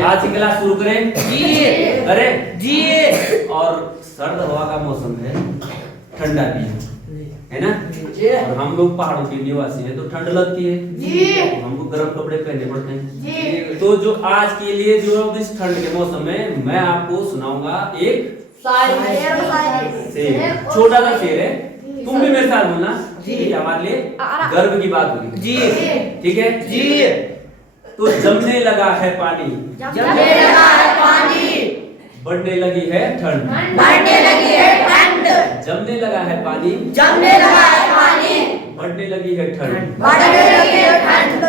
आज की क्लास शुरू करें जी। अरे जी। और सर्द हवा का मौसम है, ठंडा भी है ना। और हम लोग पहाड़ों के निवासी हैं तो ठंड लगती है जी। तो हमको गर्म कपड़े पहनने पड़ते हैं जी। तो जो आज के लिए जो इस ठंड के मौसम में मैं आपको सुनाऊंगा एक शेर, छोटा सा शेर है। तुम भी मेरे साथ बोलना जी। कि हमारे लिए गर्व की बात होगी जी। ठीक है जी। तो जमने लगा है पानी, जमने लगा है पानी, बढ़ने लगी है ठंड, बढ़ने लगी है ठंड, जमने लगा है पानी, जमने लगा है पानी, बढ़ने लगी है ठंड, बढ़ने लगी है ठंड,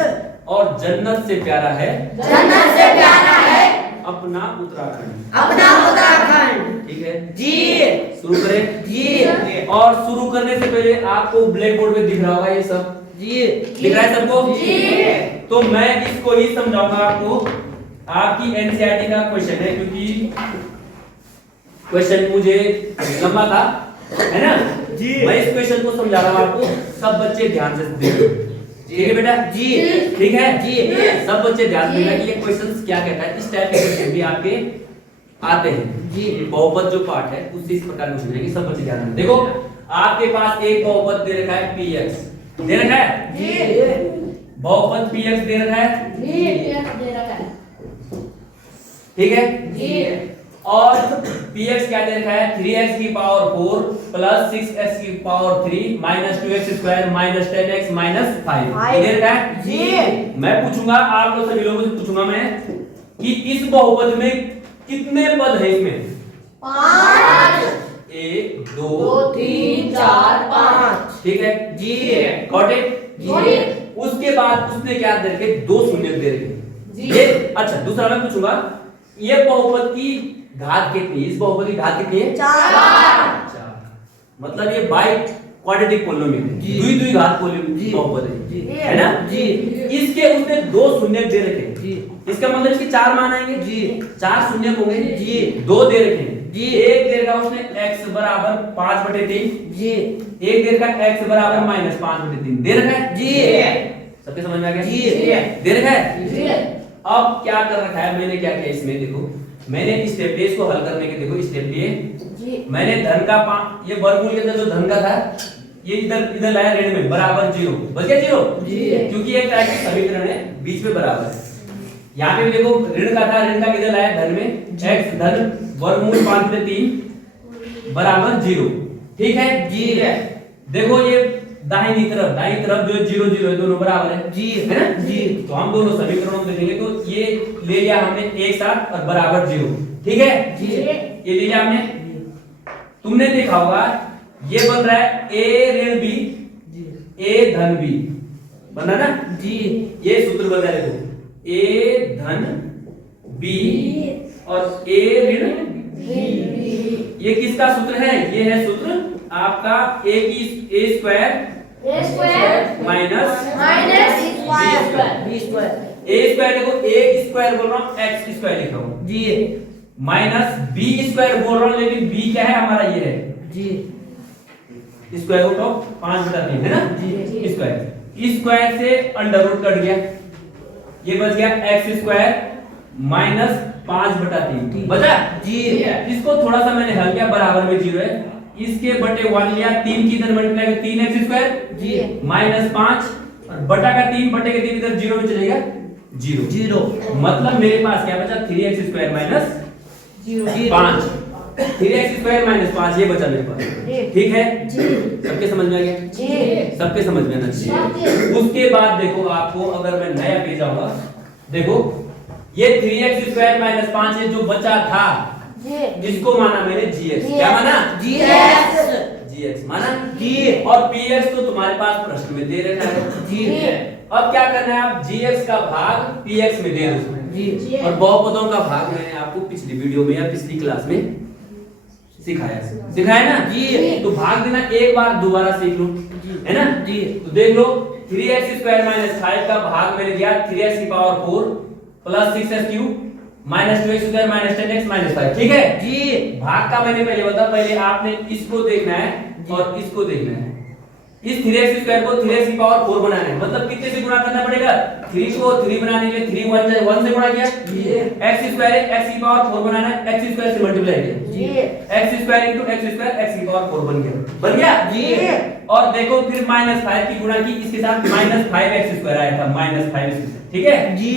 और जन्नत से प्यारा है, जन्नत से प्यारा है अपना उत्तराखंड। अपना उत्तराखंड। ठीक है जी। शुरू करें जी। और शुरू करने से पहले आपको ब्लैक बोर्ड पे दिख रहा होगा ये सब, जी। दिख रहा है सबको? जी। तो मैं इसको ही समझाऊंगा आपको। आपकी एनसीईआरटी का क्वेश्चन है क्योंकि क्वेश्चन मुझे लंबा था है ना जी। मैं इस क्वेश्चन को समझा रहा हूं आपको, सब बच्चे ध्यान से देखो ठीक है बेटा जी। ठीक है जी। सब बच्चे ध्यान देना कि ये क्वेश्चंस क्या कहता है। इस टाइप के क्वेश्चन भी आपके आते हैं जी। बहुपद जो पार्ट है उससे इस प्रकार क्वेश्चन है कि सब बच्चे ध्यान देना। देखो आपके पास एक बहुपद दे रखा है px, दे रखा है जी। बहुपद px दे रखा है दे रखा है। ठीक है जी। और px क्या दे रखा है 3x की पावर 4 प्लस 6x की power 3 minus 2x square minus 10x minus 5 दे रखा है जी। मैं पूछूंगा आप लोग सभी लोगों से पूछूंगा मैं कि इस बहुपद में कितने पद हैं इसमें? 5 1 2 2 3 4 5। ठीक है जी। गॉट इट जी। उसके बाद उसने क्या दे रखे दो शून्य दे रखे जी। ये अच्छा दूसरा मैं पूछूंगा ये बहुपद की घात कितनी है? इस बहुपद की घात कितनी है? 4। मतलब ये बाई क्वाड्रेटिक पोलिनोमियल है, जी। दुई दुई घात जी। पोलिनोमियल बहुपद जी। है ना जी। इसके उसने दो शून्य दे रखे जी। इसका मतलब इसके चार मान आएंगे जी। चार शून्य होंगे जी। दो दे रखे जी। एक दे रखा उसने x बराबर 5/3 जी। एक दे रखा x बराबर माइनस 5/3 दे रखा है जी। सबके समझ में आ गया जी। दे रखा है जी। अब क्या कर रखा है मैंने क्या किया इसमें देखो मैंने स्टेप ए को हल करने के देखो स्टेप ए जी। मैंने धन का ये वर्गमूल के अंदर जो धन का था ये इधर इधर लाया ऋण में बराबर 0 बच गया 0 जी। क्योंकि एक टाइप की समीकरण है बीच में बराबर है। यहाँ पे भी देखो ऋण का था ऋण का किधर लाया धन में x धन वर्गमूल 5/3 बराबर 0 ठीक है जी। देखो ये दाहिनी तरफ जो 0 0 है दोनों बराबर है जी। है ना जी। तो हम दोनों समीकरणों को देखेंगे तो ये ले लिया हमने एक साथ और बराबर 0 ठीक है जी। ये ले लिया हमने तुमने देखा होगा ये बन रहा है a ऋण b a धन b बना ना जी। ये सूत्र बन रहा है देखो a धन b और a ऋण ये किसका सूत्र है ये है सूत्र आपका a की a square minus B square. a square देखो a स्क्वायर बोल रहा हूँ x स्क्वायर लिख रहा हूँ जी। माइनस b स्क्वायर बोल रहा हूँ लेकिन b क्या है हमारा ये है जी। स्क्वायर रूट ऑफ 5/3 है ना जी। स्क्वायर से अंडर रूट कट गया ये बच गया x स्क्वायर माइनस 5/3 बचा जी। इसको थोड़ा सा मैंने हल किया बराबर में 0 है इसके बटे 1 लिया 3 की इधर मल्टीप्लाई 3x स्क्वायर जी। माइनस 5 और बटा का 3 बटे के 3 इधर 0 में चलेगा 0 जीरो। मतलब मेरे पास क्या बचा 3x square minus 5 3x square minus 5 ये बचा मेरे पास ठीक है सबके समझ में आ गया सबके समझ में आना चाहिए। उसके बाद देखो आपको अगर मैं नया पेज आऊंगा देखो ये 3x स्क्वायर माइनस 5 है जो बचा था जिसको माना मैंने gx क्या माना gx माना जी। और px तो तुम्हारे पास प्रश्न में दे रखा है जी। अब क्या करना है आप gx का भाग px में दे दो जी। और बहुपदों का भाग मैंने आपको पिछली वीडियो में या पिछली क्लास में सिखाया ना जी। तो भाग देना एक बार दोबारा सीख लो है ना जी। तो देख लो 3x स्क्वायर माइनस 5 का भाग मैंने दिया 3x की power 4 plus 6x cube minus 2x square minus 10x minus 5 ठीक है जी। भाग का मैंने पहले बताया पहले आपने इसको देखना है और इसको देखना है इस 3x स्क्वायर को 3x की पावर 4 बनाना है, मतलब कितने से गुणा करना पड़ेगा? 3 को 3 बनाने के लिए 3 1 से गुणा किया, x स्क्वायर है, x की पावर 4 बनाना है, x स्क्वायर से मल्टीप्लाई किया, x square into x square, x की पावर 4 बन गया जी। और देखो फिर -5 की गुणा की इसके साथ -5x स्क्वायर आया था, -5 ठीक है जी,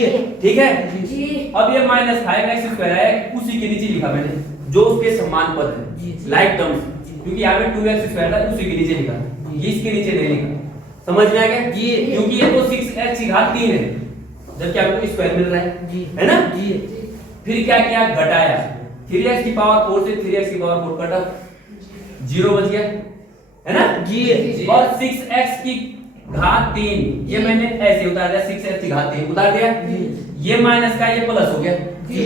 ठीक है जी। अब ये -5x स्क्वायर आया, उसी के नीचे लिखा मैंने जो उसके समान पद है, लाइक टर्म्स, क्योंकि यहाँ पे 2x स्क्वायर था, उसी के नीचे लिखा, ये इसके नीचे नहीं लिखा। समझ में आ गया जी? क्योंकि ये तो 6x की घात 3 है, जबकि आपको स्क्वायर मिल रहा है जी, है ना जी। फिर क्या किया? घटाया, 3x की पावर 4 से 3x की पावर 4 कटा, 0 बच गया, है ना जी। और 6x की घात 3 ये मैंने ऐसे उतार दिया, 6x की घात 3 उतार दिया, ये माइनस का ये प्लस हो गया जी,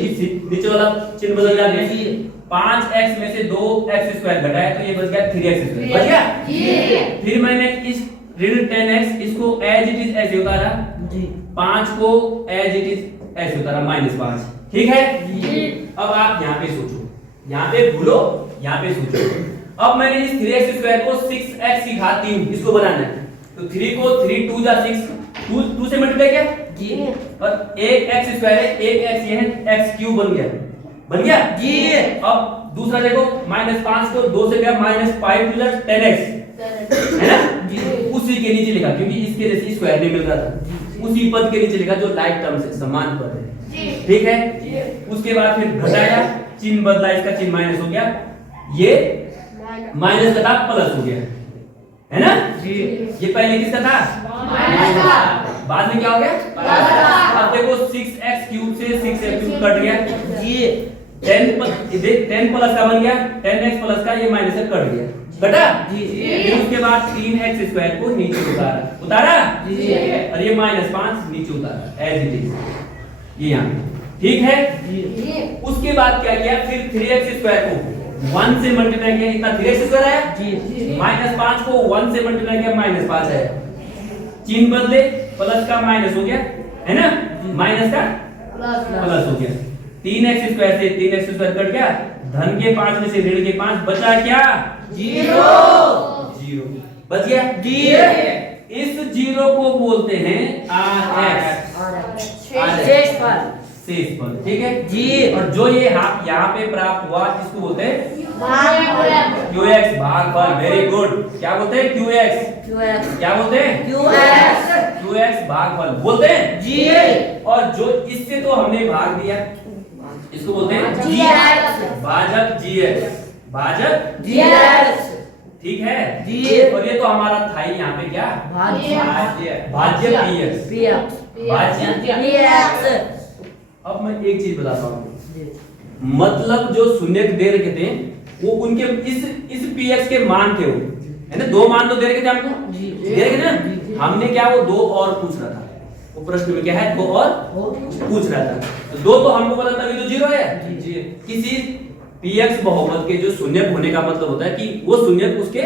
नीचे वाला चिन्ह बदल जाता है। 5x में से 2x स्क्वायर घटाया तो ये बच गया 3x स्क्वायर, बच गया जी। फिर मैंने इस ऋण 10x इसको एज इट इज ऐसे उतारा जी, 5 को एज इट इज ऐसे उतारा -5, ठीक है जी। अब आप यहाँ पे सोचो, यहाँ पे भूलो, यहाँ पे सोचो। अब मैंने इस 3x स्क्वायर को 6x की घात 3 इसको बनाना है, तो 3 को 3 2 जा 6, 2 से मल्टीप्लाई किया जी, और 1x स्क्वायर है, 1x ये है, x क्यूब बन गया जी। अब दूसरा देखो, -5 को 2 से गया, -5 टू 10x, है ना जी। उसी के नीचे लिखा, क्योंकि इसके जैसे स्क्वायर नहीं मिल रहा था, उसी पद के नीचे लिखा जो लाइक टर्म से समान पद है, ठीक है। उसके बाद फिर घटाया, चिन्ह बदला, इसका चिन्ह माइनस हो गया, ये माइनस का था प्लस हो गया, है ना जी। ये पहले किसका था? माइनस का, बाद में क्या हो गया? प्लस का। अब देखो 6x क्यूब से 6x क्यूब कट गया जी, 10 प्लस का बन गया, 10x प्लस का ये माइनस से कट गया, कटा जी। फिर उसके बाद 3x स्क्वायर को नीचे उतारा जी, और ये -5 नीचे उतारा एज इट इज, ये यहाँ, ठीक है जी। उसके बाद क्या किया? फिर 3x स्क्वायर को 1 से मल्टीप्लाई किया, इतना 3x स्क्वायर आया जी, -5 को 1 से मल्टीप्लाई किया, -5 आया, चिन्ह बदले, प्लस का माइनस हो गया, है ना, माइनस का प्लस हो गया, 3x स्क्वायर से 3x स्क्वायर कट गया, धन के 5 में से ऋण के 5 बचा क्या? 0 बच गया जी। इस 0 को बोलते हैं शेष फल, ठीक है जी। और जो ये यहाँ पे प्राप्त हुआ इसको बोलते हैं QX भागफल, वेरी गुड। क्या बोलते हैं? QX, क्या बोलते हैं? QX भागफल बोलते हैं जी। और जो इससे तो हमने भाग दिया, इसको बोलते हैं भाजक GX, ठीक है जी। और ये तो हमारा था ही यहाँ पे क्या? भाज्य PX। अब मैं एक चीज बताता हूँ, मतलब जो शून्य दे रखे थे वो उनके इस PX के मान थे, वो है ना, 2 मान तो दे रखे थे हमको, दे रखे ना, हमने क्या वो 2 और पूछ रहा था, वो प्रश्न में क्या है 2 और पूछ रहा था, तो 2 तो हमको पता तभी तो 0 है जी। किसी PX बहुपद के जो शून्य होने का मतलब होता है कि वो शून्य उसके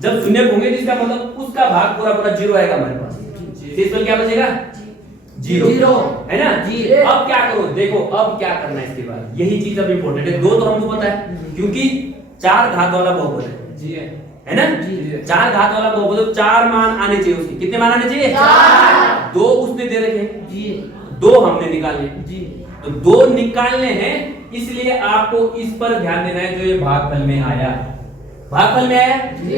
जब शून्य होंगे तो इसका मतलब उसका भाग पूरा 0 आएगा हमारे पास, शेष फल क्या बचेगा? 0, है ना जी। अब क्या करो, देखो अब क्या करना है इसके बाद, यही चीज अब इम्पोर्टेंट है। 2 तो हमको पता है क्योंकि 4 घात वाला बहुपद है जी, है ना जी। 4 घात वाला बहुपद, 4 मान आने चाहिए उसके, कितने मान आने चाहिए? 4। 2 उसने दे रखे जी, 2 हमने निकाले जी, तो 2 निकालने हैं, इसलिए आपको इस पर ध्यान देना है जो ये भागफल में आया, भागफल में आया जी।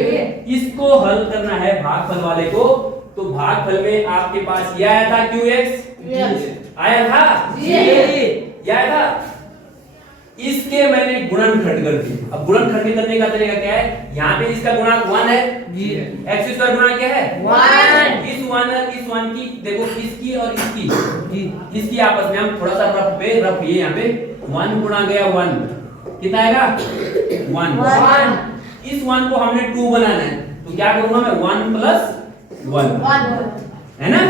इसको हल करना है भागफल वाले को, तो भागफल में आपके पास ये आया था QX, आया था जी, ये आया था। इसके मैंने गुणनखंड कर दी। अब गुणनखंड करने का तरीका क्या है? यहाँ पे इसका गुणांक 1 है जी, x स्क्वायर गुणा क्या है? 1। इस 1 की देखो, इसकी और इसकी जी, इसकी आपस में हम थोड़ा सा रफ ये यहाँ पे 1 गुणा गया 1, कितना आएगा? 1। इस 1 को हमने 2 बनाना है, तो क्या करूंगा मैं? 1 + 1, है ना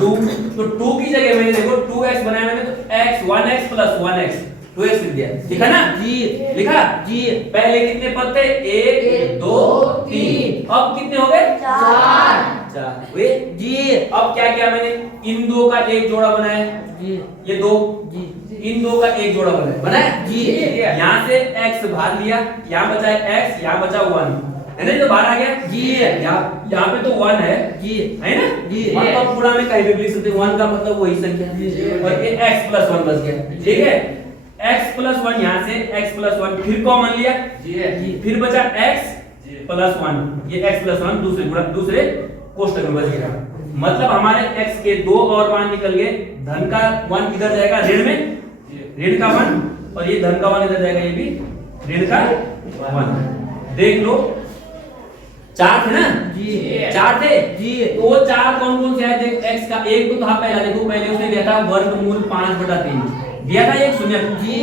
2, तो 2 की जगह मैंने देखो 2x बनाया मैंने, तो x 1x + 1x 2x लिख दिया, लिखा ना जी, लिखा जी। पहले कितने पद थे? 1 2 3, अब कितने हो गए? 4 हुए जी। अब क्या किया मैंने? इन 2 का एक जोड़ा बनाया जी, ये 2 जी, इन 2 का एक जोड़ा बनाया जी। यहाँ से x भाग लिया, यहाँ बचा x, यहाँ बचा 1, है ना, जो बाहर आ गया जी यहाँ पे तो 1 है जी है ना जी। मतलब पूरा में कहीं भी लिख सकते 1 का मतलब वही संख्या और ये x प्लस 1 बच गया ठीक है। x प्लस 1 यहाँ से x प्लस 1 फिर कॉमन लिया जी फिर बचा x प्लस 1 ये x प्लस 1 दूसरे कोष्टक में बच गया मतलब हमारे x के 2 और मान निकल गए। धन का 1 इधर जाएगा ऋण में ऋण का 1 और ये धन का 1 इधर जाएगा ये भी ऋण का 1। देख लो 4 थे ना जी 4 थे जी। तो वो 4 कौन कौन से है देख x का एक तो था पहला देखो पहले उसने दिया था वर्गमूल 5/3 दिया था एक शून्य जी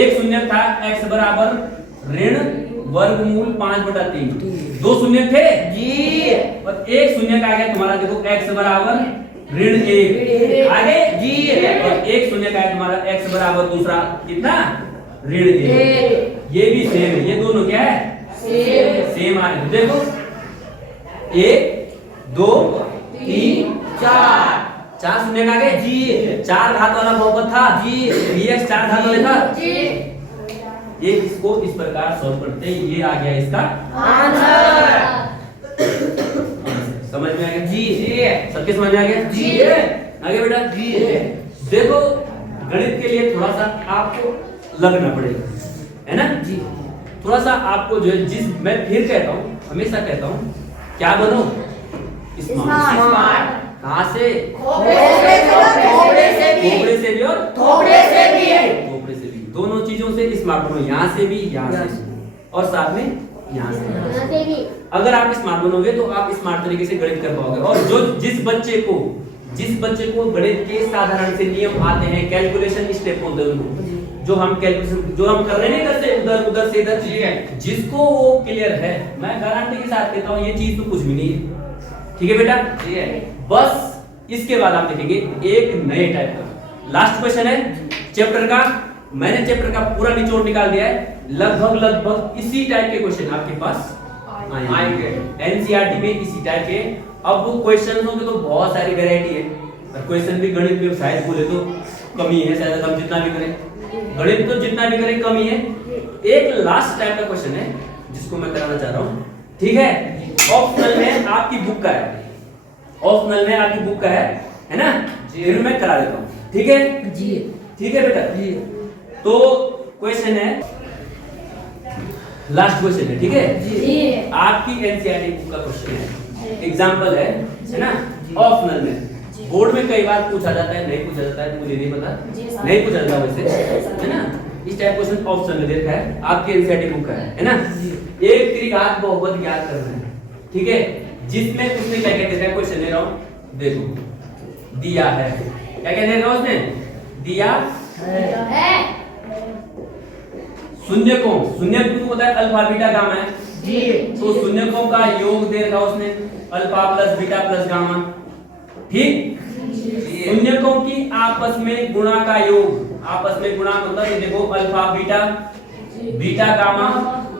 एक शून्य था x बराबर ऋण वर्गमूल 5/3 दो शून्य थे जी और एक शून्य का आ गया तुम्हारा देखो x बराबर ऋण 1 आगे जी और एक शून्य का है तुम्हारा x बराबर दूसरा कितना ऋण 1 ये भी सेम है ये दोनों क्या है सेम आ रहे देखो 1 2 3 4 शून्य का आगे जी 4 घात वाला बहुपद था जी dx 4 घात वाले था जी ये इसको इस प्रकार सॉल्व करते हैं ये आ गया इसका समझ में आ गया जी सबके समझ में आ गया जी आगे बेटा जी देखो गणित के लिए थोड़ा सा आपको लगना पड़ेगा है ना जी थोड़ा सा आपको जो है जिस मैं फिर कहता हूँ हमेशा कहता हूँ क्या बनो स्मार्ट कहाँ से खोपड़े से भी और थोपड़े से भी खोपड़े से भी दोनों चीजों से स्मार्ट बनो यहाँ से भी यहाँ से भी और साथ में यहाँ से अगर आप स्मार्ट बनोगे तो आप स्मार्ट तरीके से गणित कर पाओगे और जो जिस बच्चे को गणित के साधारण से नियम आते हैं कैलकुलेशन स्टेप होते हैं उनको जो हम कैलकुलेशन जो हम कर रहे हैं इधर से उधर से इधर जिसको वो क्लियर है मैं गारंटी के साथ कहता हूँ ये चीज तो कुछ भी नहीं है ठीक है बेटा बस इसके बाद आप देखेंगे एक नए टाइप का लास्ट क्वेश्चन है चैप्टर का मैंने चैप्टर का पूरा निचोड़ निकाल दिया है लगभग इसी टाइप के क्वेश्चन आपके पास आएंगे एनसीईआरटी में इसी टाइप के। अब वो क्वेश्चन होंगे तो बहुत सारी वैरायटी है और क्वेश्चन भी गणित में शायद बोले तो कमी है शायद हम जितना भी करें गणित तो जितना भी करें कमी है। एक लास्ट टाइप का क्वेश्चन है जिसको मैं कराना चाह रहा हूँ ठीक है ऑप्शनल में आपकी बुक का है ऑप्शनल में आपकी बुक का है ना फिर मैं करा देता हूँ ठीक है जी ठीक है बेटा जी तो क्वेश्चन है लास्ट क्वेश्चन है ठीक है जी आपकी एनसीईआरटी बुक का क्वेश्चन है एग्जांपल है ना ऑप्शनल में बोर्ड में कई बार पूछा जाता है नहीं पूछा जाता है मुझे नहीं पता नहीं पूछा जाता वैसे है ना इस टाइप क्वेश्चन ऑप्शनल में दे रखा है आपकी एनसीईआरटी बुक का है ना एक त्रिघात बहुपद ज्ञात करना है ठीक है जिसमें उसने क्या क्या दे रखा है क्वेश्चन ले रहा हूं देखो दिया है क्या क्या दे रखा है उसने दिया है शून्यकों तुमको पता है अल्फा बीटा गामा है जी तो शून्यकों का योग दे रखा उसने alpha plus beta plus gamma ठीक शून्यकों की आपस में गुणा का योग आपस में गुणा मतलब ये देखो alpha beta beta gamma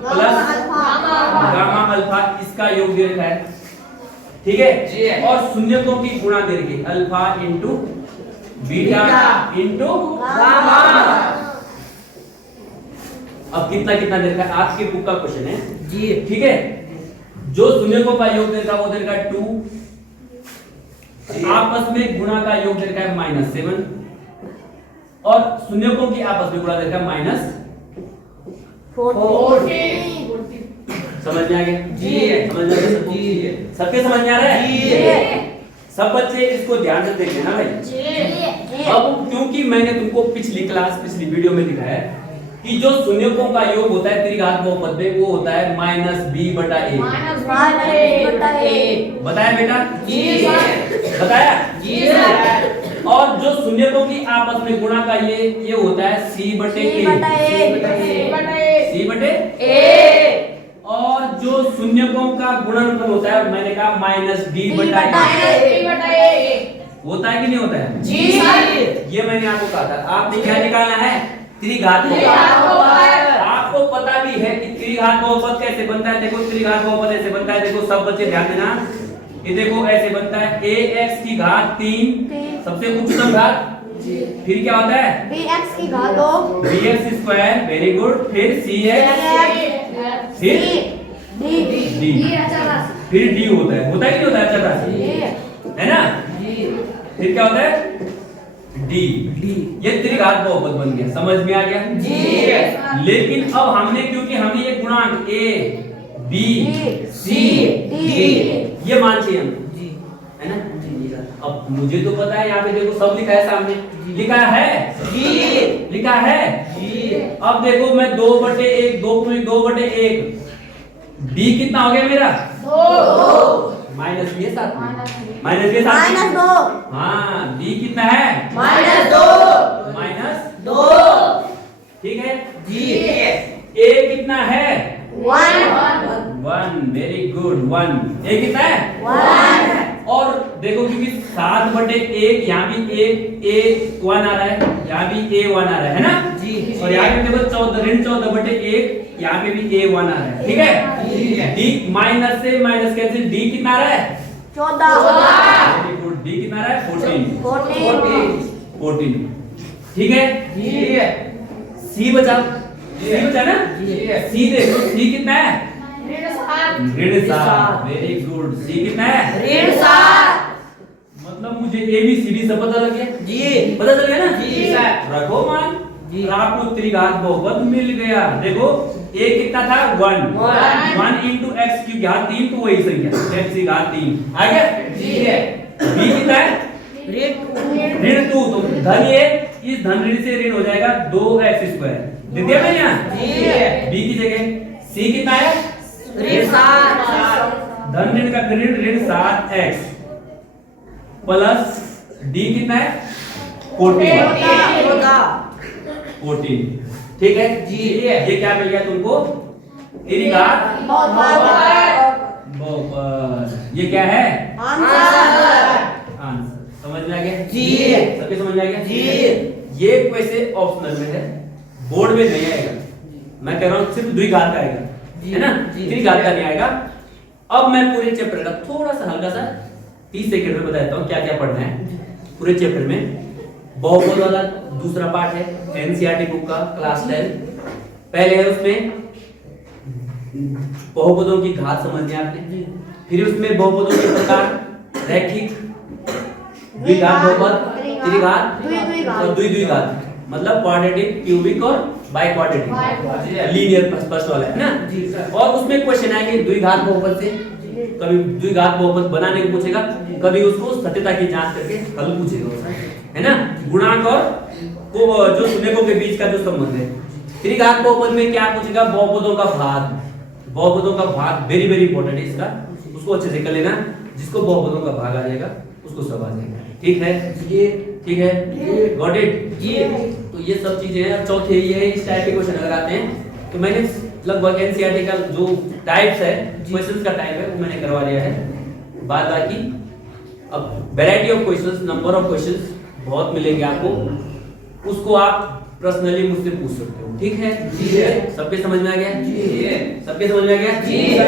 plus gamma alpha इसका योग दे रखा है ठीक है और शून्यकों की गुणा दे रखी है alpha into beta into gamma अब कितना कितना दे रखा है आपके बुक का क्वेश्चन है जी ठीक है जो शून्यकों का योग दे रखा वो दे रखा है 2 आपस में गुणा का योग दे रखा है -7 और शून्यकों की आपस में गुणा दे रखा है समझ में आ गया जी समझ में आ गया जी सबके समझ में आ रहा है जी सब बच्चे इसको ध्यान से देखें ना भाई अब क्योंकि मैंने तुमको पिछली वीडियो में दिखाया है कि जो शून्यकों का योग होता है त्रिघात बहुपद में वो होता है -b/a बताया बेटा जी बताया जी और जो शून्यकों की आपस में गुणा का ये होता है c/a और जो शून्यकों का गुणनफल होता है मैंने कहा -b/a होता है कि नहीं होता है जी ये मैंने आपको कहा था आपने क्या निकालना है त्रिघात आपको पता भी है कि त्रिघात बहुपद कैसे बनता है देखो त्रिघात बहुपद ऐसे बनता है देखो सब बच्चे ध्यान देना ये देखो ऐसे बनता है ax की घात 3 सबसे उच्चतम घात फिर क्या होता है bx की घात 2 bx स्क्वायर वेरी गुड फिर cx फिर डी, फिर डी होता है कि नहीं होता है अचर राशि, है ना? फिर क्या होता है? डी। ये त्रिघात बहुपद बन गया, समझ में आ गया? लेकिन अब हमने, क्योंकि हमने ये गुणांक ए बी सी डी ये मान चाहिए हमको, है ना? अब मुझे तो पता है, यहाँ पे देखो सब लिखा है सामने, लिखा है लिखा है। अब देखो मैं 2/1 2/1 डी कितना हो गया मेरा? 2 माइनस ये साथ हाँ, डी कितना है? -2 ठीक है जी। ए कितना है? 1 वेरी गुड 1। ए कितना है? 1। और देखो क्योंकि 7/1 यहाँ भी A 1 आ रहा है, यहाँ भी A 1 आ रहा है ना जी। और यहाँ पे देखो 14/1 यहाँ पे भी A 1 आ रहा है, ठीक है? डी माइनस से माइनस कैंसिल, डी कितना आ रहा है? 14। वेरी गुड, डी कितना आ रहा है? 14 ठीक है। सी बचा ना? सी देखो, सी कितना है? ऋण 7 वेरी गुड। सी कितना है? मतलब मुझे ABCD से पता लग गया जी, पता चल गया ना जी सर। रखो मान जी, आपको त्रिघात बहुपद मिल गया। देखो A कितना था? 1 into x की घात 3 तो वही संख्या x की घात 3 आ गया जी है। B कितना है? ऋण 2 तो धन 1, इस धन ऋण से ऋण हो जाएगा 2x²। लिख दिया मैंने यहाँ जी है। B की जगह C कितना है? ऋण 7। धन ऋण का ऋण 7x प्लस D कितना है? 14 ठीक है जी। ये क्या मिल गया तुमको? त्रिघात बहुपद। ये क्या है? आंसर। समझ में आ गया जी? सबके समझ में आ गया जी? ये वैसे ऑप्शनल में है, बोर्ड में नहीं आएगा। मैं कह रहा हूँ सिर्फ द्विघात का आएगा, है ना? त्रिघात का नहीं आएगा। अब मैं पूरे चैप्टर का थोड़ा सा हल्का सा 30 सेकंड में बताता हूँ क्या क्या पढ़ना है पूरे चैप्टर में। बहुपद वाला दूसरा पार्ट है NCERT बुक का क्लास 10। पहले है उसमें बहुपदों की घात समझनी आपने, फिर उसमें बहुपदों के प्रकार रैखिक, द्विघात बहुपद, त्रिघात और द्विघात, मतलब क्वाड्रेटिक, क्यूबिक और बाई क्वाड्रेटिक, लीनियर फर्स्ट वाला है ना। और उसमें क्वेश्चन है कि द्विघात बहुपद से कभी द्विघात बहुपद बनाने को पूछेगा, कभी उसको सत्यता की जांच करके हल पूछेगा, है ना? गुणांक और को जो सुनेकों के बीच का जो संबंध है। त्रिघात बहुपद में क्या पूछेगा? बहुपदों का भाग। बहुपदों का भाग वेरी वेरी इंपॉर्टेंट है इसका, उसको अच्छे से कर लेना। जिसको बहुपदों का भाग आ जाएगा उसको सब आ जाएगा, ठीक है? ठीक है, गॉट इट जी। तो ये सब चीजें हैं। चौथे ये है, इस टाइप के क्वेश्चन अगर आते हैं तो मैंने लगभग NCERT का जो टाइप्स है, क्वेश्चंस का टाइप है, वो मैंने करवा दिया है। बाद बाकी अब variety of questions, number of questions बहुत मिलेंगे आपको, उसको आप पर्सनली मुझसे पूछ सकते हो, ठीक है? जी। सबके समझ में आ गया जी? सबके समझ में आ गया जी?